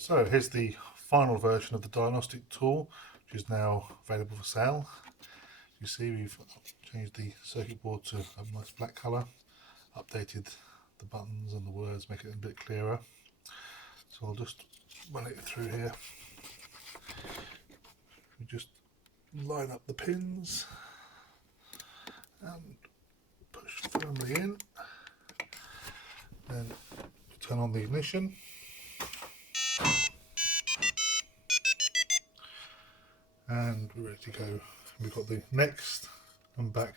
So here's the final version of the diagnostic tool, which is now available for sale. You see we've changed the circuit board to a nice black colour, updated the buttons and the words, make it a bit clearer. So I'll just run it through here. We just line up the pins and push firmly in, then turn on the ignition. And we're ready to go. We've got the next and back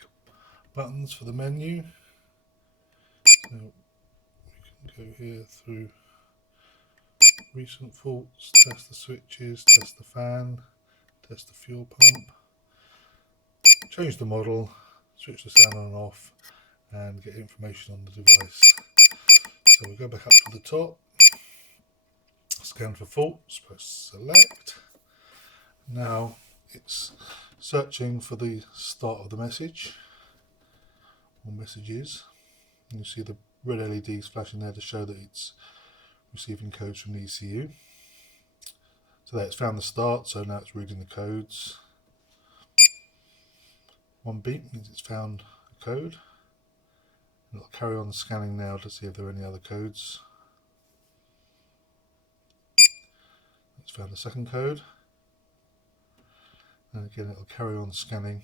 buttons for the menu. So we can go here through recent faults, test the switches, test the fan, test the fuel pump, change the model, switch the sound on and off, and get information on the device. So we'll go back up to the top, scan for faults, press select. Now it's searching for the start of the message or messages. You see the red LEDs flashing there to show that it's receiving codes from the ECU. So there, it's found the start, so now it's reading the codes. One beep means it's found a code. And it'll carry on scanning now to see if there are any other codes. It's found a second code. And again it'll carry on scanning.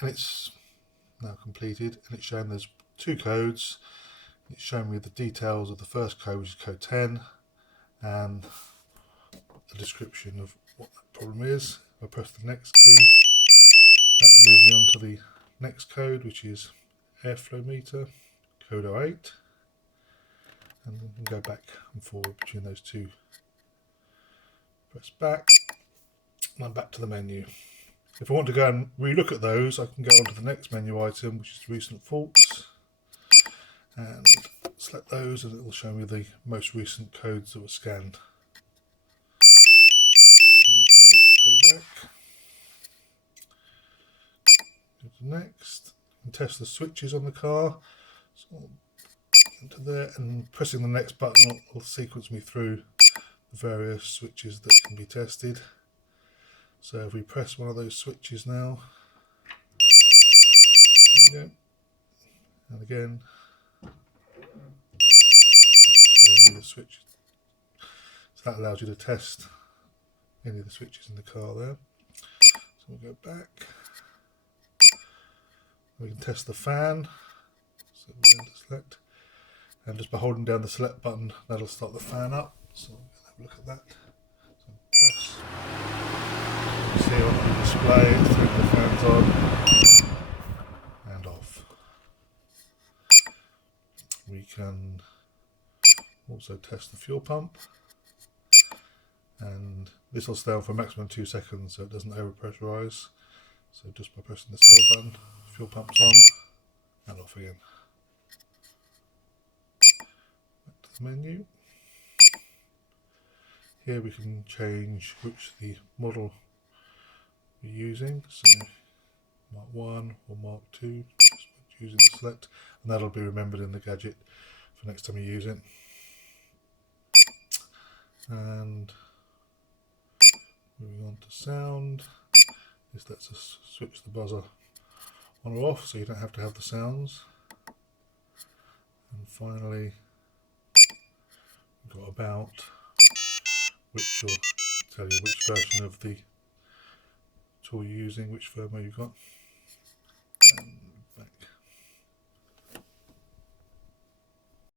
And it's now completed, and it's showing there's two codes. It's showing me the details of the first code, which is code 10, and a description of what that problem is. If I press the next key, that will move me on to the next code, which is airflow meter, code 08, and we can go back and forward between those two. Press back, and I'm back to the menu. If I want to go and relook at those, I can go on to the next menu item, which is recent faults, and select those, and it will show me the most recent codes that were scanned. So go back, go to next, and test the switches on the car. So I'll into there, and pressing the next button will sequence me through the various switches that can be tested. So if we press one of those switches now, there we go, and again, showing you the switch. So that allows you to test any of the switches in the car there. So we'll go back. We can test the fan. So we're going to select, and just by holding down the select button, that'll start the fan up. So we'll have a look at that. So press. You see on the display, it's turning the fans on and off. We can also test the fuel pump, and this will stay on for a maximum 2 seconds so it doesn't over pressurize. So just by pressing the start button, fuel pump's on and off again. Back to the menu. Here we can change which the model we're using, so Mark 1 or Mark 2, just using the select, and that'll be remembered in the gadget for next time you use it. And moving on to sound, this lets us switch the buzzer on or off so you don't have to have the sounds. And finally, we've got about, which will tell you which version of the tool you're using, which firmware you've got. And